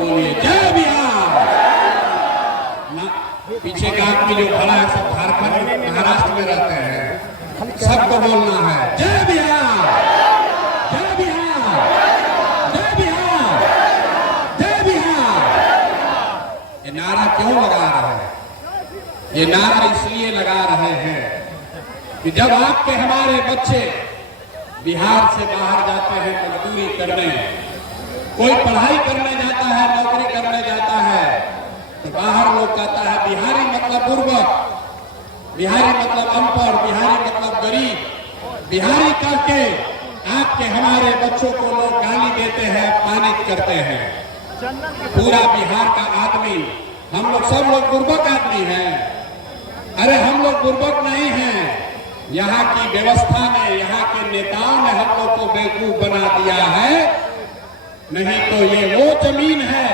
बोलिए जय बिहार। पीछे का आदमी जो खड़ा है सब झारखंड महाराष्ट्र में रहते हैं, सबको बोलना है जय बिहार, जय बिहार, जय बिहार, जय बिहार। ये नारा क्यों लगा रहे हैं? ये नारा इसलिए लगा रहे हैं कि जब आपके हमारे बच्चे बिहार से बाहर जाते हैं मजदूरी करने, कोई पढ़ाई करने जाता है, नौकरी करने जाता है, तो बाहर लोग कहता है बिहारी मतलब बुर्बक, बिहारी मतलब अनपढ़, बिहारी मतलब गरीब। बिहारी करके आपके हमारे बच्चों को लोग गाली देते हैं, अपमानित करते हैं। पूरा बिहार का आदमी, हम लोग सब लोग बुर्बक आदमी हैं। अरे हम लोग बुर्बक नहीं हैं, यहाँ की व्यवस्था ने, यहाँ के नेताओं ने हम लोग को बेवकूफ बना दिया है। नहीं तो ये वो जमीन है,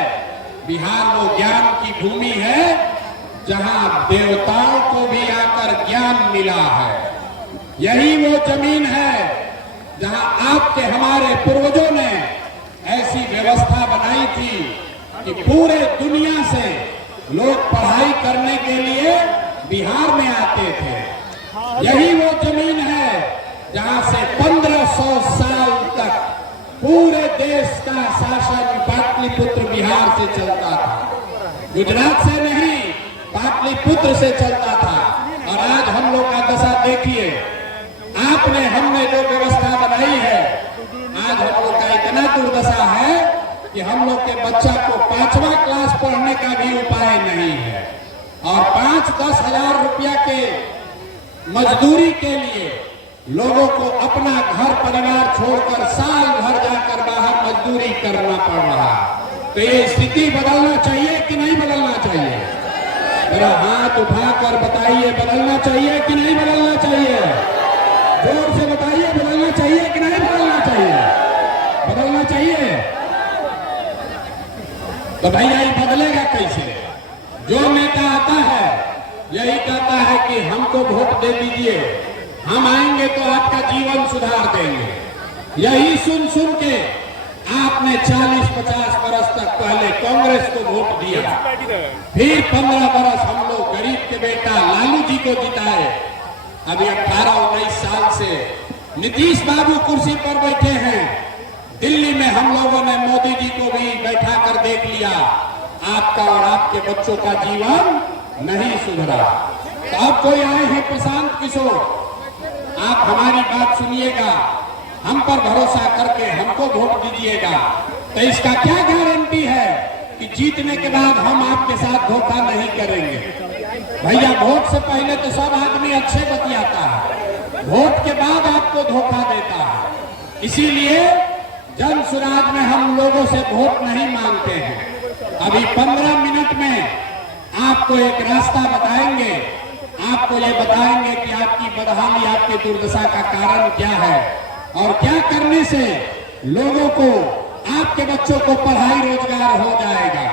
बिहार वो ज्ञान की भूमि है जहाँ देवताओं को भी आकर ज्ञान मिला है। यही वो जमीन है जहाँ आपके हमारे पूर्वजों ने ऐसी व्यवस्था बनाई थी कि पूरे दुनिया से लोग पढ़ाई करने के लिए बिहार में आते थे। यही वो जमीन है जहां से 1500 साल तक पूरे देश का शासन पाटलिपुत्र बिहार से चलता था, गुजरात से नहीं, पाटलिपुत्र से चलता था। और आज हम लोग का दशा देखिए, आपने हमने जो व्यवस्था बनाई है, आज हम लोग का इतना दुर्दशा है कि हम लोग के बच्चा को 5वां क्लास पढ़ने का भी उपाय नहीं है। और 5-10 हजार रुपया के मजदूरी के लिए लोगों को अपना घर परिवार छोड़कर साल भर जाकर बाहर मजदूरी करना पड़ रहा। तो ये स्थिति बदलना चाहिए कि नहीं बदलना चाहिए? मेरा हाथ उठाकर बताइए, बदलना चाहिए कि नहीं बदलना चाहिए? जोर से बताइए, बदलना चाहिए कि नहीं बदलना चाहिए? बदलना चाहिए। तो भैया ये बदलेगा कैसे? जो नेता आता है यही कहता है कि हमको वोट दे दीजिए, हम आएंगे तो आपका जीवन सुधार देंगे। यही सुन सुन के आपने 40-50 बरस तक पहले कांग्रेस को वोट दिया, फिर 15 बरस हम लोग गरीब के बेटा लालू जी को जिताए। अभी 18-19 साल से नीतीश बाबू कुर्सी पर बैठे हैं। दिल्ली में हम लोगों ने मोदी जी को भी बैठा कर देख लिया, आपका और आपके बच्चों का जीवन नहीं सुधरा। तो अब कोई आए हैं प्रशांत किशोर, आप हमारी बात सुनिएगा, हम पर भरोसा करके हमको वोट दीजिएगा। तो इसका क्या गारंटी है कि जीतने के बाद हम आपके साथ धोखा नहीं करेंगे? भैया वोट से पहले तो सब आदमी अच्छे बतियाता है, वोट के बाद आपको धोखा देता है। इसीलिए जन सुराज में हम लोगों से वोट नहीं मांगते हैं। अभी 15 मिनट में आपको एक रास्ता बताएंगे, आपको ये बताएंगे कि आपकी बदहाली, आपकी दुर्दशा का कारण क्या है और क्या करने से लोगों को, आपके बच्चों को पढ़ाई रोजगार हो जाएगा।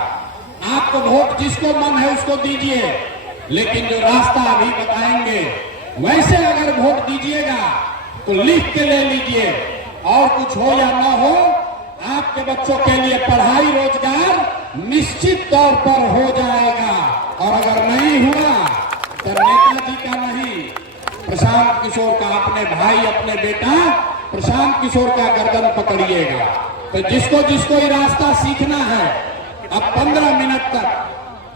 आपको वोट जिसको मन है उसको दीजिए, लेकिन जो रास्ता अभी बताएंगे वैसे अगर वोट दीजिएगा तो लिख के ले लीजिए, और कुछ हो या ना हो, आपके बच्चों के लिए पढ़ाई रोजगार निश्चित तौर पर हो जाएगा। और अगर नहीं हुआ तो नेताजी का नहीं, प्रशांत किशोर का, अपने भाई, अपने बेटा प्रशांत किशोर का गर्दन पकड़िएगा। तो जिसको जिसको ये रास्ता सीखना है, अब 15 मिनट तक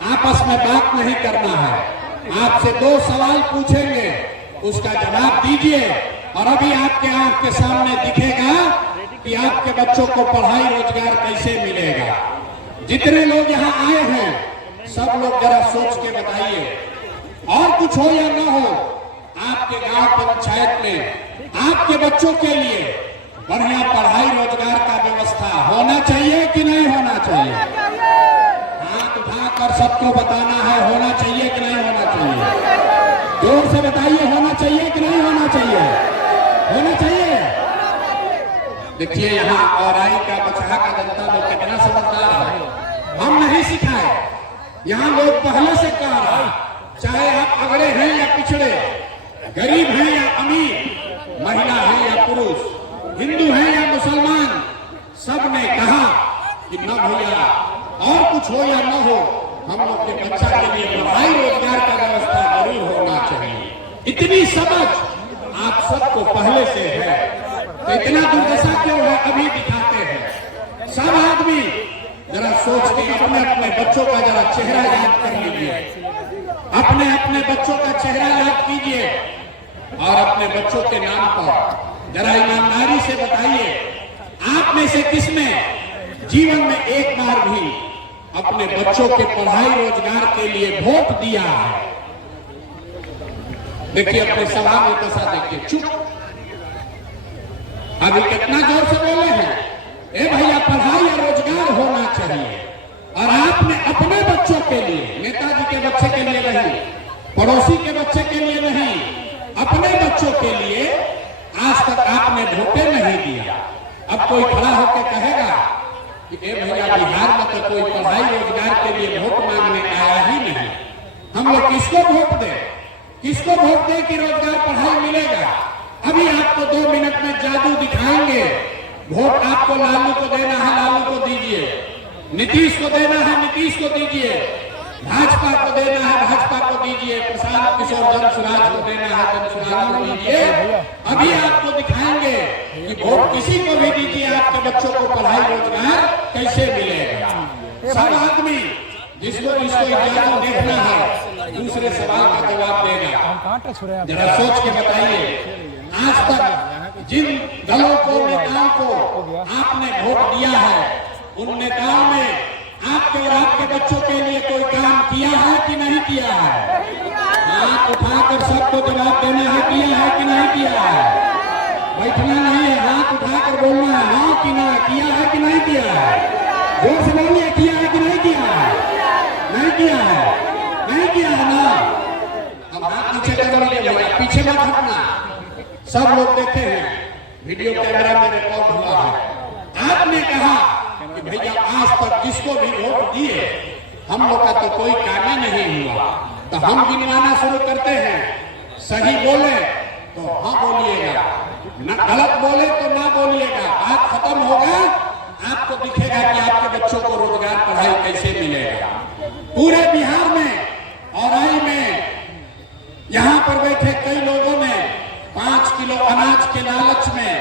आपस में बात नहीं करना है। आपसे 2 सवाल पूछेंगे, उसका जवाब दीजिए। और अभी आपके आंख के सामने दिखेगा कि आपके बच्चों को पढ़ाई रोजगार कैसे मिलेगा। जितने लोग यहाँ आए हैं सब लोग जरा सोच के बताइए, और कुछ हो या ना हो, आपके गांव पंचायत में आपके बच्चों के लिए बढ़िया पढ़ाई रोजगार का व्यवस्था होना चाहिए कि नहीं होना चाहिए? हाथ उठाकर सबको बताना है, होना चाहिए कि नहीं होना चाहिए? जोर से बताइए, होना चाहिए कि नहीं होना चाहिए? होना चाहिए। देखिए यहाँ औराई का, बछड़ा का जनता लोग कितना समझदार है, हम नहीं सिखाए, यहाँ लोग पहले से कह रहा है, चाहे आप अगड़े हैं या पिछड़े, गरीब हैं या अमीर, महिला है या पुरुष, हिंदू है या मुसलमान, सब ने कहा कि न भैया और कुछ हो या न हो, हम लोग के बच्चा के लिए पढ़ाई रोजगार का व्यवस्था जरूर होना चाहिए। इतनी समझ आप सबको पहले से है, तो इतना दुर्दशा क्यों है अभी दिखाते हैं। सब आदमी जरा सोच के अपने अपने बच्चों का जरा चेहरा याद कर लीजिए, अपने अपने बच्चों का चेहरा याद कीजिए और अपने बच्चों के नाम पर जरा ईमानदारी से बताइए, आप में से किसने जीवन में एक बार भी अपने बच्चों के पढ़ाई रोजगार के लिए वोट दिया है? देखिए अपने सभा में दशा देखिए, चुप। अभी कितना जोर से बोले हैं, ए भैया पढ़ाई या रोजगार होना चाहिए। और आपने अपने बच्चों के लिए, नेताजी के बच्चे के लिए नहीं, पड़ोसी के बच्चे के लिए नहीं, अपने बच्चों के लिए आज तक आपने वोटे नहीं दिया। अब कोई खड़ा होकर कहेगा कि ए भैया बिहार में तो कोई पढ़ाई रोजगार के लिए वोट मांगने आया ही नहीं, हम लोग किसको वोट दें? किसको वोट दें कि रोजगार पढ़ाई मिलेगा? अभी आपको 2 मिनट में जादू दिखाएंगे। वोट आपको लालू को देना है, लालू को दीजिए। नीतीश को देना है, नीतीश को दीजिए। भाजपा को देना है, भाजपा को दीजिए। प्रशांत किशोर जनसुराज को देना है, जनसुराज को दीजिए। अभी आपको दिखाएंगे कि वोट किसी को भी दीजिए, आपके बच्चों को पढ़ाई रोजगार कैसे मिलेगा। सब आदमी जिसको जादू देखना है दूसरे सवाल का जवाब देगा। जरा सोच के बताइए, आज तक जिन दलों को, नेताओं को आपने वोट दिया है, उन नेताओं ने आपके और आपके बच्चों के लिए कोई काम किया है कि नहीं किया है? हाथ उठाकर सबको जवाब देना है, किया है कि नहीं किया है? बैठना नहीं है, हाथ उठाकर बोलना है, हाँ कि ना, किया है कि नहीं किया है? जोर से बोलिए, किया है कि नहीं किया है? नहीं किया है, नहीं किया है ना? अब हाथ पीछे कर लीजिए, पीछे मत हटना। सब लोग देखे हैं, वीडियो कैमरा में रिकॉर्ड हुआ है। आपने कहा कि भैया आज तक जिसको भी वोट दिए हम लोग का तो कोई काम ही नहीं हुआ, तो हम गिनवाना शुरू करते हैं। सही बोले तो हाँ बोलिएगा, न गलत बोले तो ना बोलिएगा। बात खत्म होगा, आपको दिखेगा कि आपके बच्चों को रोजगार पढ़ाई कैसे मिलेगा। पूरे बिहार में औराई में यहाँ पर बैठे कई लोगों ने 5 किलो अनाज के लालच में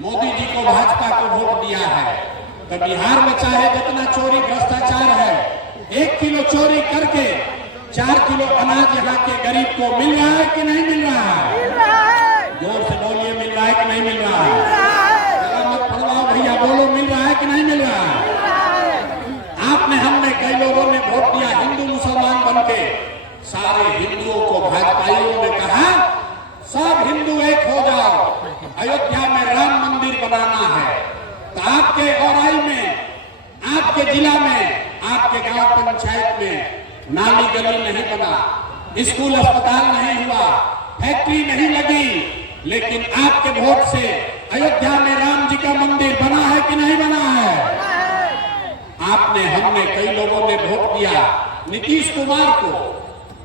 मोदी जी को, भाजपा को वोट दिया है। तो बिहार में चाहे जितना चोरी भ्रष्टाचार है, 1 किलो चोरी करके 4 किलो अनाज यहाँ के गरीब को मिल रहा है कि नहीं मिल रहा है? जोर से बोलिए, मिल रहा है कि नहीं मिल रहा है? जरा मत फड़वाओ भैया, बोलो मिल रहा है कि नहीं मिल रहा है? आपने, हमने, कई लोगों ने वोट दिया हिंदू मुसलमान बनके। सारे हिंदुओं को भाजपाइयों ने कहा सब हिंदू एक हो जाओ, अयोध्या में राम मंदिर बनाना है। तो आपके औराई में, आपके जिला में, आपके गांव पंचायत में नाली गली नहीं बना, स्कूल अस्पताल नहीं हुआ, फैक्ट्री नहीं लगी, लेकिन आपके वोट से अयोध्या में राम जी का मंदिर बना है कि नहीं बना है? आपने, हमने, कई लोगों ने वोट दिया नीतीश कुमार को।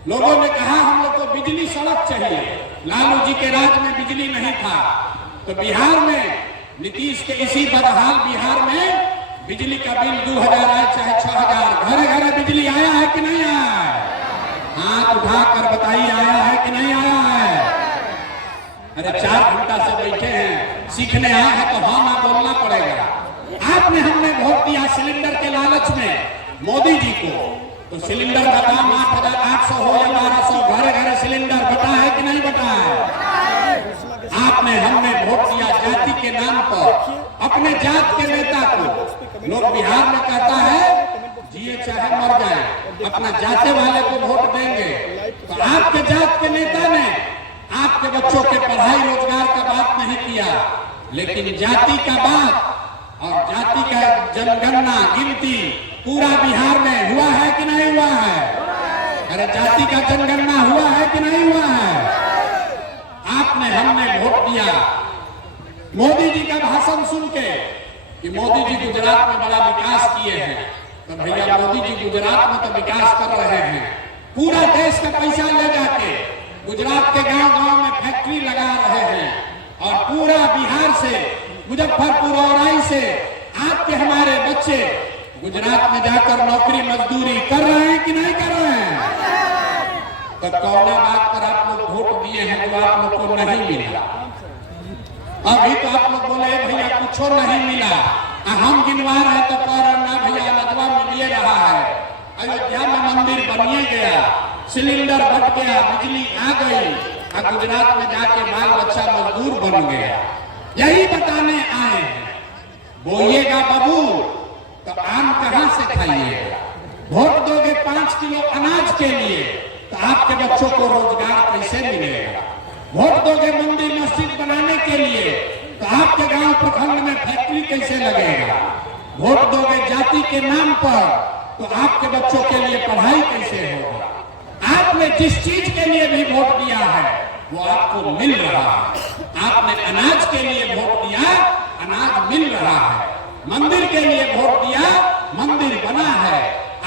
लोगों ने कहा हम लोग को बिजली सड़क चाहिए, लालू जी के राज में बिजली नहीं था। तो बिहार में नीतीश के इसी बदहाल बिहार में बिजली का बिल 2000 आए चाहे 6000, घरे घरे बिजली आया है कि नहीं आया है? हाथ उठाकर बताइए, आया है कि नहीं आया है? अरे 4 घंटा से बैठे हैं, सीखने आए हैं तो हाँ ना बोलना पड़ेगा। आपने, हमने वोट दिया सिलेंडर के लालच में मोदी जी को। तो सिलेंडर का दाम 8800 हो या 1200, घरे घरे सिलेंडर बटा है कि नहीं बटा है? आपने, हमने वोट दिया जाति के नाम पर अपने जात के नेता को। लोग बिहार में कहता है जिए चाहे मर जाए, अपना जाते वाले को वोट देंगे। तो आपके जात के नेता ने आपके बच्चों के पढ़ाई रोजगार का बात नहीं किया, लेकिन जाति का बात और जाति का जनगणना, गिनती पूरा बिहार में हुआ है कि नहीं हुआ है? अरे जाति का जनगणना हुआ है कि नहीं हुआ है? आपने, हमने वोट दिया मोदी जी का भाषण सुन के कि मोदी जी गुजरात में बड़ा विकास किए हैं। तो भैया मोदी जी गुजरात में तो विकास कर रहे हैं, पूरा देश का पैसा ले जाके गुजरात के गांव गांव में फैक्ट्री लगा रहे हैं और पूरा बिहार से, मुजफ्फरपुर, औराई से आपके हमारे बच्चे गुजरात में जाकर नौकरी मजदूरी कर रहे हैं कि नहीं कर रहे हैं? तो कौना बात पर आप लोग वोट दिए हैं जो आप लोग को नहीं मिला? अभी तो आप लोग बोले भैया कुछ नहीं मिला, हम गिनवा रहे तो कह रहे ना भैया लगवा मिलिए रहा है। अयोध्या में मंदिर बनिए गया, सिलेंडर बट गया, बिजली आ गई, और गुजरात में जाके बाल बच्चा मजदूर बन गया। यही बताने आए हैं। बोइएगा बाबू तो आम कहां से खाइएगा? वोट दोगे 5 किलो अनाज के लिए तो आपके बच्चों को रोजगार कैसे मिलेगा? वोट दोगे मंदिर मस्जिद बनाने के लिए तो आपके गांव प्रखंड में फैक्ट्री कैसे लगेगा? वोट दोगे जाति के नाम पर तो आपके बच्चों के लिए पढ़ाई कैसे होगा? आपने जिस चीज के लिए भी वोट दिया है वो आपको मिल रहा है। आपने अनाज के लिए वोट दिया, अनाज मिल रहा है। मंदिर के लिए वोट दिया, मंदिर बना है।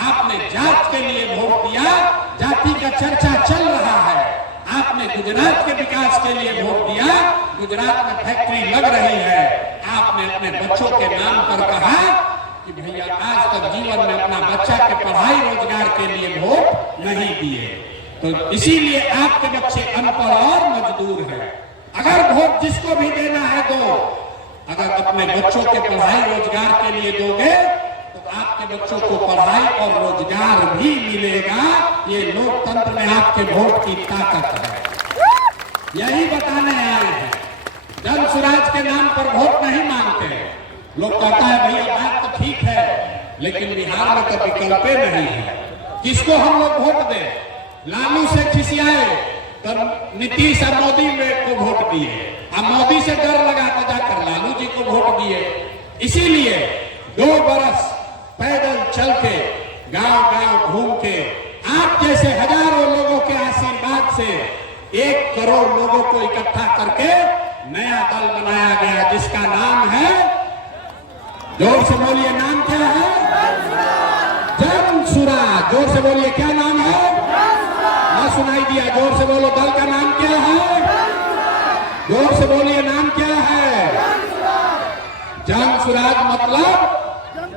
आपने जात के लिए वोट दिया, जाति का चर्चा चल रहा है। आपने गुजरात के विकास के लिए वोट दिया, गुजरात में फैक्ट्री लग रही है। आपने अपने बच्चों के नाम पर कहा कि भैया आज तक जीवन में अपना बच्चा के पढ़ाई रोजगार के लिए वोट नहीं दिए, तो इसीलिए आपके बच्चे अनपढ़ और मजदूर हैं। अगर वोट जिसको भी देना है दो, अगर अपने बच्चों के पढ़ाई रोजगार के लिए दोगे तो आपके बच्चों को पढ़ाई और रोजगार भी मिलेगा। ये लोकतंत्र में आपके वोट की ताकत है। यही बताने आए हैं। जन स्वराज के नाम पर वोट नहीं मांगते। लोग कहता है भैया बात तो ठीक है, लेकिन बिहार में तो विकल्प नहीं है। किसको हम लोग वोट दें? लालू से खिसियाए तो नीतीश और मोदी को वोट दिए, अब मोदी से डर लगा तो जाकर लालू जी को वोट दिए। इसीलिए 2 बरस पैदल चल के गांव गांव घूम के आप जैसे हजारों लोगों के आशीर्वाद से 1 करोड़ लोगों को इकट्ठा करके नया दल बनाया गया, जिसका नाम है, जोर से बोलिए, नाम क्या है? जन स्वराज। जोर से बोलिए, क्या नाम है? ना सुनाई दिया, जोर से बोलो, दल का नाम क्या है? जोर से बोलिए, नाम क्या है? जन स्वराज मतलब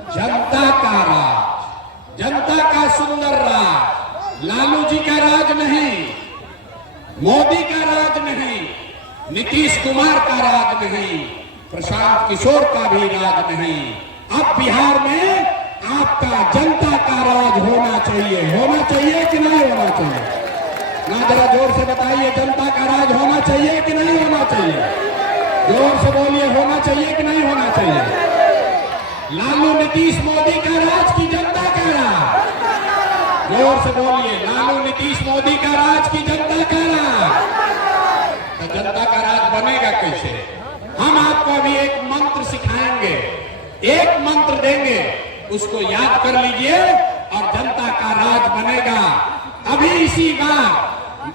जनता का राज, जनता का सुंदर राज। लालू जी का राज नहीं, मोदी का राज नहीं, नीतीश कुमार का राज नहीं, प्रशांत किशोर का भी राज नहीं। अब बिहार में आपका जनता का राज होना चाहिए। होना चाहिए कि नहीं होना चाहिए? ना जरा जोर से बताइए, जनता का राज होना चाहिए कि नहीं होना चाहिए? जोर से बोलिए, होना चाहिए कि नहीं होना चाहिए? लालू नीतीश मोदी का राज की जनता का राज? जोर से बोलिए, लालू नीतीश मोदी का राज की जनता का राज? तो जनता का राज बनेगा कैसे? हम आपको अभी एक मंत्र सिखाएंगे, एक मंत्र देंगे, उसको याद कर लीजिए और जनता का राज बनेगा। अभी इसी बार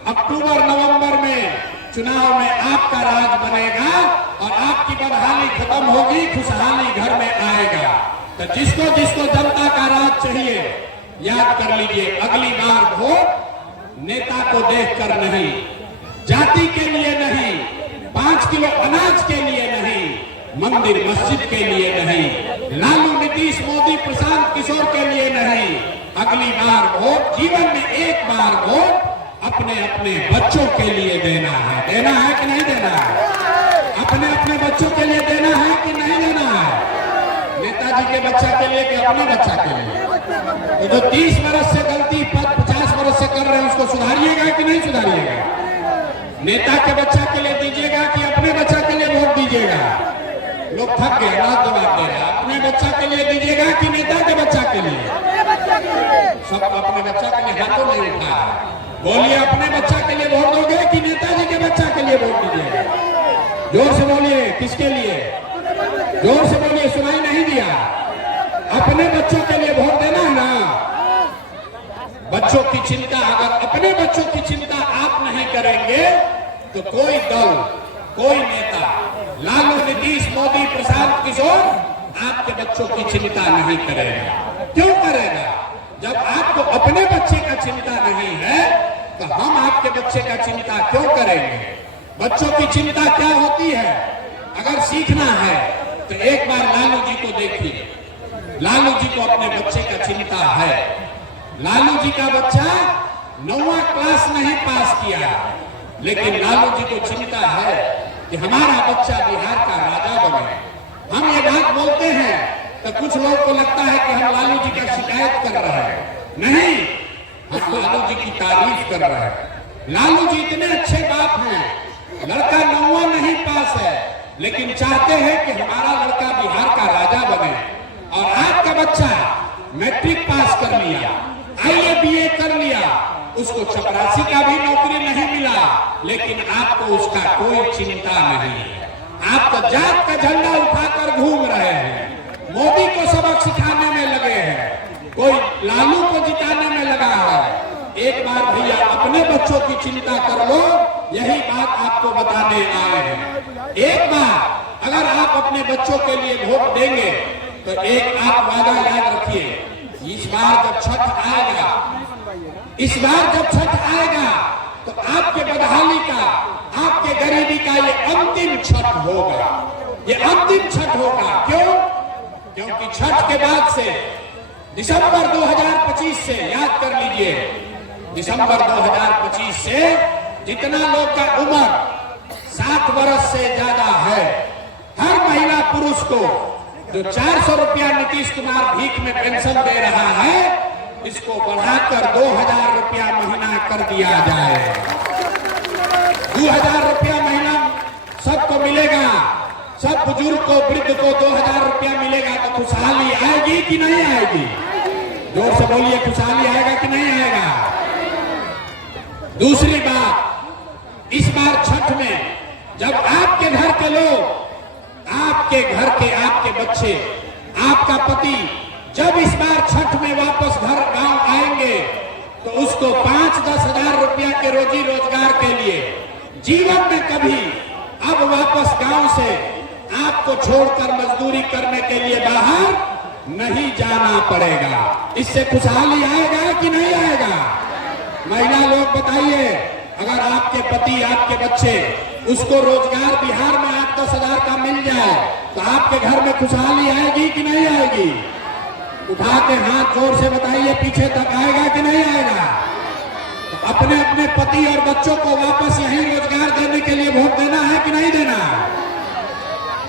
अक्टूबर नवंबर में चुनाव में आपका राज बनेगा और आपकी बदहाली खत्म होगी, खुशहाली घर में आएगा। तो जिसको जिसको जनता का राज चाहिए, याद कर लीजिए, अगली बार वोट नेता को देखकर नहीं, जाति के लिए नहीं, 5 किलो अनाज के लिए नहीं, मंदिर मस्जिद के लिए नहीं, लालू नीतीश मोदी प्रशांत किशोर के लिए नहीं, अगली बार वोट, जीवन में एक बार वोट अपने अपने बच्चों के लिए देना है। देना है कि नहीं देना है? अपने अपने बच्चों के लिए देना है कि नहीं देना है? नेताजी के बच्चा के लिए कि अपने बच्चा के लिए? तो जो 30 वर्ष से गलती 50 वर्ष से कर रहे हैं उसको सुधारिएगा कि नहीं सुधारिएगा? नेता के बच्चा के लिए दीजिएगा कि अपने बच्चा के लिए वोट दीजिएगा? लोग थक गए, ना जवाब दे रहे। अपने बच्चा के लिए दीजिएगा कि नेता के बच्चा के लिए? सब अपने बच्चा के लिए हाथों नहीं उठा। बोलिए, अपने बच्चा के लिए वोट दोगे कि नेताजी के बच्चा के लिए वोट दीजिएगा? जोर से बोलिए, किसके लिए? जोर से बोलिए, सुनाई नहीं दिया। अपने बच्चों के लिए वोट देना है ना? बच्चों की चिंता, अगर अपने बच्चों की चिंता आप नहीं करेंगे तो कोई दल, कोई नेता, लालू नीतीश मोदी प्रशांत किशोर आपके बच्चों की चिंता नहीं करेगा। क्यों करेगा? जब आपको अपने बच्चे का चिंता नहीं है तो हम आपके बच्चे का चिंता क्यों करेंगे? बच्चों की चिंता क्या होती है? अगर सीखना है तो एक बार लालू जी को देखिए। लालू जी को अपने बच्चे का चिंता है। लालू जी का बच्चा 9वां क्लास नहीं पास किया, लेकिन लालू जी को चिंता है कि हमारा बच्चा बिहार का राजा बने। हम ये बात बोलते हैं तो कुछ लोग को लगता है कि हम लालू जी का शिकायत कर रहे हैं। नहीं, हम लालू जी की तारीफ कर रहे हैं। लालू जी इतने अच्छे बाप हैं, लड़का 9वां नहीं पास है, लेकिन चाहते हैं कि हमारा लड़का बिहार का राजा बने। और आपका बच्चा मैट्रिक पास कर लिया, IAA BA कर लिया, उसको चपरासी का भी नौकरी नहीं मिला, लेकिन आपको उसका कोई चिंता नहीं है। आप तो जात का झंडा उठाकर घूम रहे हैं, मोदी को सबक सिखाने में लगे हैं, कोई लालू को जिताने में लगा है। एक बार भैया अपने बच्चों की चिंता कर लो, यही बात आपको बताने आए हैं। एक बार अगर आप अपने बच्चों के लिए वोट देंगे तो एक आप वादा याद रखिए, इस बार जब छठ आएगा, इस बार जब छठ आएगा तो आपके बदहाली का, आपके गरीबी का ये अंतिम छठ होगा। ये अंतिम छठ होगा। क्यों? क्योंकि छठ के बाद से दिसंबर 2025 से, याद कर लीजिए, दिसंबर 2025 से जितना लोग का उम्र 60 वर्ष से ज्यादा है, हर महिला पुरुष को जो 400 रुपया नीतीश कुमार भीख में पेंशन दे रहा है, इसको बढ़ाकर 2000 रुपया महीना कर दिया जाए। 2000 रुपया महीना सबको मिलेगा, सब बुजुर्ग को, वृद्ध को 2000 रुपया मिलेगा तो खुशहाली आएगी कि नहीं आएगी? जोर से बोलिए, खुशहाली आएगा कि नहीं आएगा? दूसरी बात, इस बार छठ में जब आपके घर के लोग, आपके घर के, आपके बच्चे, आपका पति जब इस बार छठ में वापस घर गांव आएंगे तो उसको 5-10 हजार रुपया के रोजी रोजगार के लिए जीवन में कभी अब वापस गांव से आपको छोड़कर मजदूरी करने के लिए बाहर नहीं जाना पड़ेगा। इससे खुशहाली आएगा कि नहीं आएगा? महिला लोग बताइए, अगर आपके पति, आपके बच्चे, उसको रोजगार बिहार में 8-10 हजार का मिल जाए तो आपके घर में खुशहाली आएगी कि नहीं आएगी? उठा के हाथ जोर से बताइए, पीछे तक आएगा कि नहीं आएगा? तो अपने अपने पति और बच्चों को वापस यही रोजगार देने के लिए वोट देना है कि नहीं देना?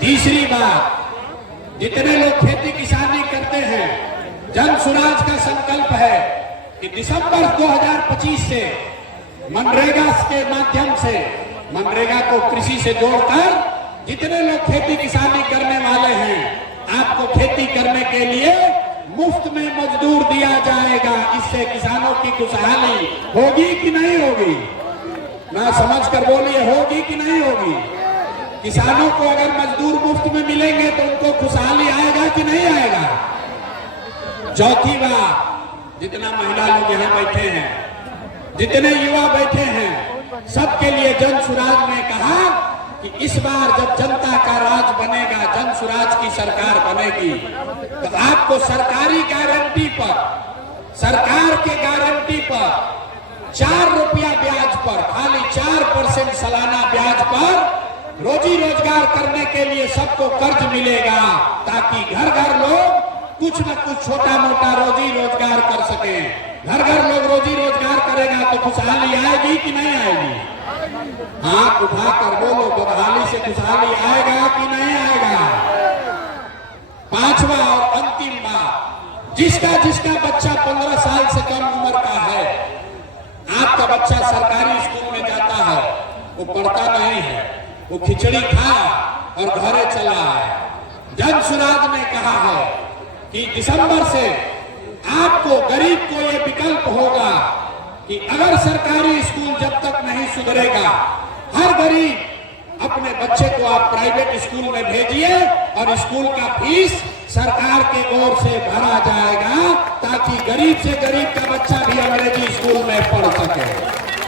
तीसरी बात, जितने लोग खेती किसानी करते हैं, जन सुराज का संकल्प है कि दिसंबर 2025 से मनरेगा के माध्यम से, मनरेगा को कृषि से जोड़कर जितने लोग खेती किसानी करने वाले हैं, आपको खेती करने के लिए मुफ्त में मजदूर दिया जाएगा। इससे किसानों की खुशहाली होगी कि नहीं होगी? ना समझ कर बोलिए, होगी कि नहीं होगी? किसानों को अगर मजदूर मुफ्त में मिलेंगे तो उनको खुशहाली आएगा कि नहीं आएगा? चौथी बात, जितना महिला लोग यहाँ बैठे हैं, जितने युवा बैठे हैं, सबके लिए जन सुराज ने कहा कि इस बार जब जनता का राज बनेगा, जन सुराज की सरकार बनेगी, तो आपको सरकारी गारंटी पर, सरकार के गारंटी पर 4 रुपया ब्याज पर, खाली 4% सालाना ब्याज पर रोजी रोजगार करने के लिए सबको कर्ज मिलेगा, ताकि घर घर लोग कुछ न कुछ छोटा मोटा रोजी रोजगार कर सके। घर घर लोग रोजी रोजगार करेगा तो खुशहाली आएगी कि नहीं आएगी? हाथ उठाकर बोलो, बदहाली से खुशहाली आएगा कि नहीं आएगा? पांचवा और अंतिम बात, जिसका जिसका बच्चा 15 साल से कम उम्र का है, आपका बच्चा सरकारी स्कूल में जाता है, वो पढ़ता नहीं है, वो खिचड़ी खा और घरे चला है। जन सुराज ने कहा है कि दिसंबर से आपको, गरीब को ये विकल्प होगा कि अगर सरकारी स्कूल जब तक नहीं सुधरेगा, हर गरीब अपने बच्चे को आप प्राइवेट स्कूल में भेजिए और स्कूल का फीस सरकार के ओर से भरा जाएगा, ताकि गरीब से गरीब का बच्चा भी अंग्रेजी स्कूल में पढ़ सके।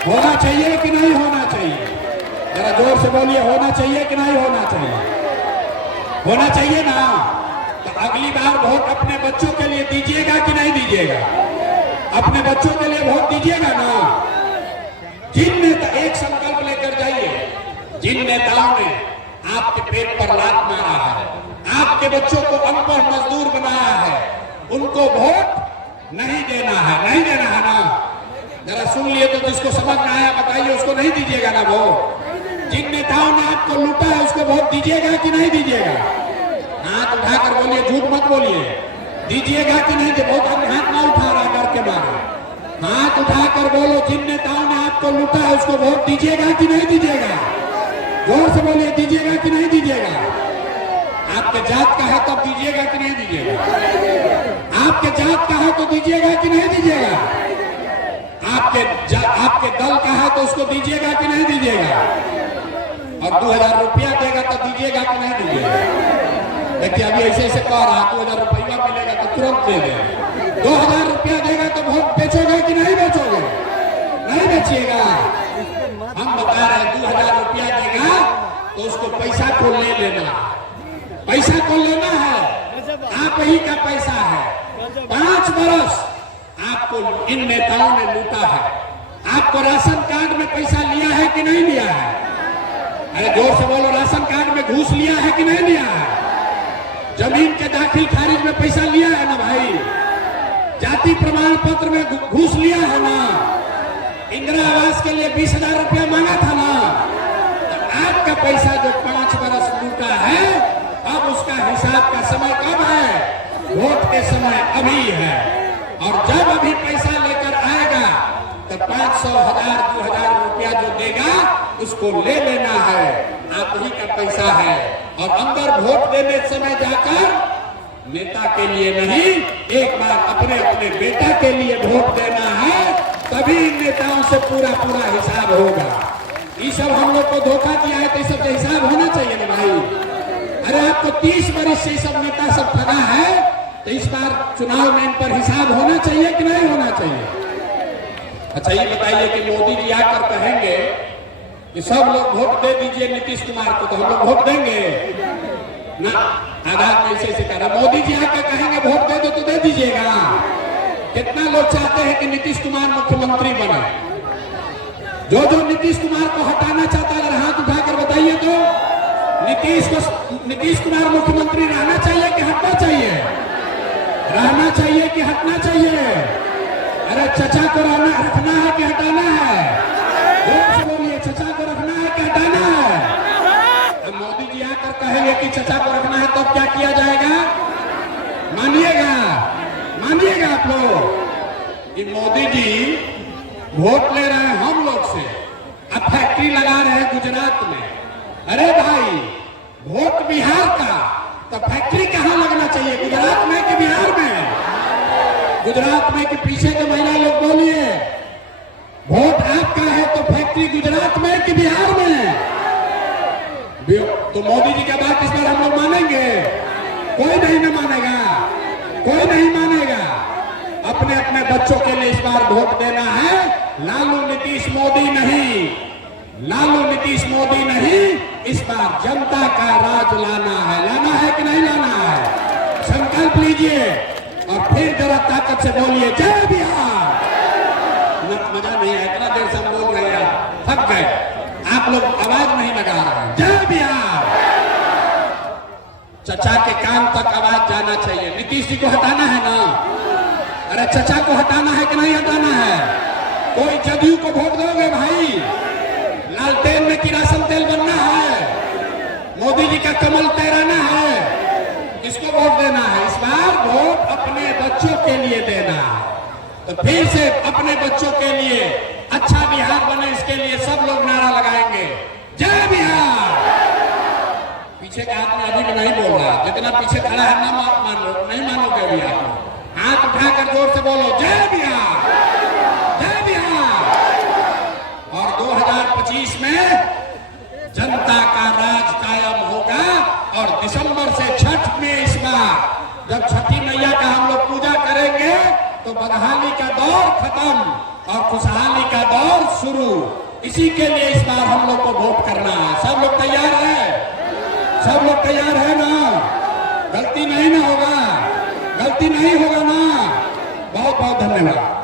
होना चाहिए कि नहीं होना चाहिए? जरा जोर से बोलिए, होना चाहिए कि नहीं होना चाहिए? होना चाहिए ना? तो अगली बार वोट अपने बच्चों के लिए दीजिएगा कि नहीं दीजिएगा? अपने बच्चों के लिए वोट दीजिएगा ना? जिन नेता, एक संकल्प लेकर जाइए, जिन नेताओं ने आपके पेट पर लात मारा है, आपके बच्चों को अनपढ़ मजदूर बनाया है, उनको वोट नहीं देना है, नहीं देना है ना। जरा सुन लिए तो जिसको समझ में आया बताइए, उसको नहीं दीजिएगा ना वोट। जिन नेताओं ने आपको लूटा है उसको वोट दीजिएगा कि नहीं दीजिएगा? हाथ उठाकर बोलिए, झूठ मत बोलिए, दीजिएगा कि नहीं? बहुत हाथ ना उठा रहा डर के मारे, हाथ उठाकर बोलो, जिन नेताओं ने आपको लूटा है उसको वोट दीजिएगा कि नहीं दीजिएगा? जोर से बोलिए, दीजिएगा कि नहीं दीजिएगा? आपके जात का है तब दीजिएगा कि नहीं दीजिएगा? आपके जात का है तो दीजिएगा कि नहीं दीजिएगा? आपके दल का है तो उसको दीजिएगा कि नहीं दीजिएगा? और 2000 रुपया देगा तो दीजिएगा कि नहीं दीजिएगा? देखिए अभी ऐसे ऐसे कह रहा, 2000 रुपया मिलेगा तो तुरंत दे देगा। 2000 रुपया देगा तो वोट बेचोगे कि नहीं बेचोगे? नहीं बेचिएगा। हम बता रहे हैं 2000 रुपया देगा तो उसको पैसा को ले लेना, पैसा को लेना है, आप ही का पैसा है। 5 बरस आपको इन नेताओं ने लूटा है। आपको राशन कार्ड में पैसा लिया है कि नहीं लिया है? अरे जोर से बोलो, राशन कार्ड में घूस लिया है कि नहीं लिया है? जमीन के दाखिल खारिज में पैसा लिया है ना भाई? जाति प्रमाण पत्र में घूस लिया है ना? इंदिरा आवास के लिए 20,000 रुपया मांगा था ना? तो आपका पैसा जो 5 बरस लूटा है, अब उसका हिसाब का समय कब है? वोट के समय अभी है। और जब अभी पैसा लेकर आएगा तो 500, 1000, 2000 रुपया जो देगा उसको ले लेना है, आप ही का पैसा है। और अंदर वोट देने समय जाकर नेता के लिए नहीं, एक बार अपने अपने बेटा के लिए वोट देना है, तभी इन नेताओं से पूरा पूरा हिसाब होगा। ये सब हम लोग को धोखा दिया है तो ये सब हिसाब होना चाहिए ना भाई। अरे आपको 30 वर्ष से सब नेता सब ठगा है तो इस बार चुनाव में इन पर हिसाब होना चाहिए कि नहीं होना चाहिए? अच्छा ये बताइए कि मोदी जी आकर कहेंगे कि सब लोग वोट दे दीजिए नीतीश कुमार को, तो हम लोग वोट देंगे ना? आधार में ऐसे कह रहा, मोदी जी आकर कहेंगे वोट दे दो तो दे दीजिएगा। कितना लोग चाहते हैं कि नीतीश कुमार मुख्यमंत्री बने? जो नीतीश कुमार को हटाना चाहता है अगर हाथ उठाकर बताइए तो। नीतीश कुमार मुख्यमंत्री रहना चाहिए कि हटना चाहिए? रहना चाहिए कि हटना चाहिए? अरे चचा को रखना है कि हटाना है? जोर से बोलिए, चचा को रखना है कि हटाना है? अब मोदी जी आकर कहेंगे कि चचा को रखना है तो क्या किया जाएगा? मानिएगा, मानिएगा आप लोग कि मोदी जी वोट ले रहे हैं हम लोग से, अब फैक्ट्री लगा रहे हैं गुजरात में। अरे भाई, वोट बिहार का तो फैक्ट्री कहाँ लगना चाहिए, गुजरात में कि बिहार में? गुजरात में कि पीछे के महिला लोग बोलिए, वोट आपका है तो फैक्ट्री गुजरात में कि बिहार में? तो मोदी जी की बात इस बार हम लोग मानेंगे? कोई नहीं ना मानेगा, कोई नहीं मानेगा। अपने अपने बच्चों के लिए इस बार वोट देना है, लालू नीतीश मोदी नहीं, लालू नीतीश मोदी नहीं, इस बार जनता का राज लाना है। लाना है कि नहीं लाना है? संकल्प लीजिए और फिर जरा ताकत से बोलिए, जय बिहार। मजा नहीं है, इतना देर से हम बोल रहे हैं, थक गए, आप लोग आवाज नहीं लगा रहे हैं। जय बिहार। चचा के कान तक आवाज जाना चाहिए। नीतीश जी को हटाना है ना? अरे चचा को हटाना है कि नहीं हटाना है? कोई जदयू को वोट दोगे भाई? लालटेन में किरासन तेल बनना है, मोदी जी का कमल तैराना है, किसको वोट देना है? इस बार वोट अपने बच्चों के लिए देना है। तो फिर से अपने बच्चों के लिए अच्छा बिहार बने, इसके लिए सब लोग नारा लगाएंगे, जय बिहार। पीछे का आदमी अभी भी नहीं बोल रहा, जितना पीछे खड़ा है ना मानो, नहीं मानोगे अभी आप। हाथ उठाकर जोर से बोलो, जय बिहार, जय बिहार। और 2025 में जनता का राज कायम होगा। और दिसंबर से छठ में इस बार जब छठी मैया का हम लोग पूजा करेंगे तो बदहाली का दौर खत्म और खुशहाली का दौर शुरू। इसी के लिए इस बार हम लोग को वोट करना है। सब लोग तैयार है? सब लोग तैयार है ना? गलती नहीं ना होगा, गलती नहीं होगा ना? बहुत बहुत धन्यवाद।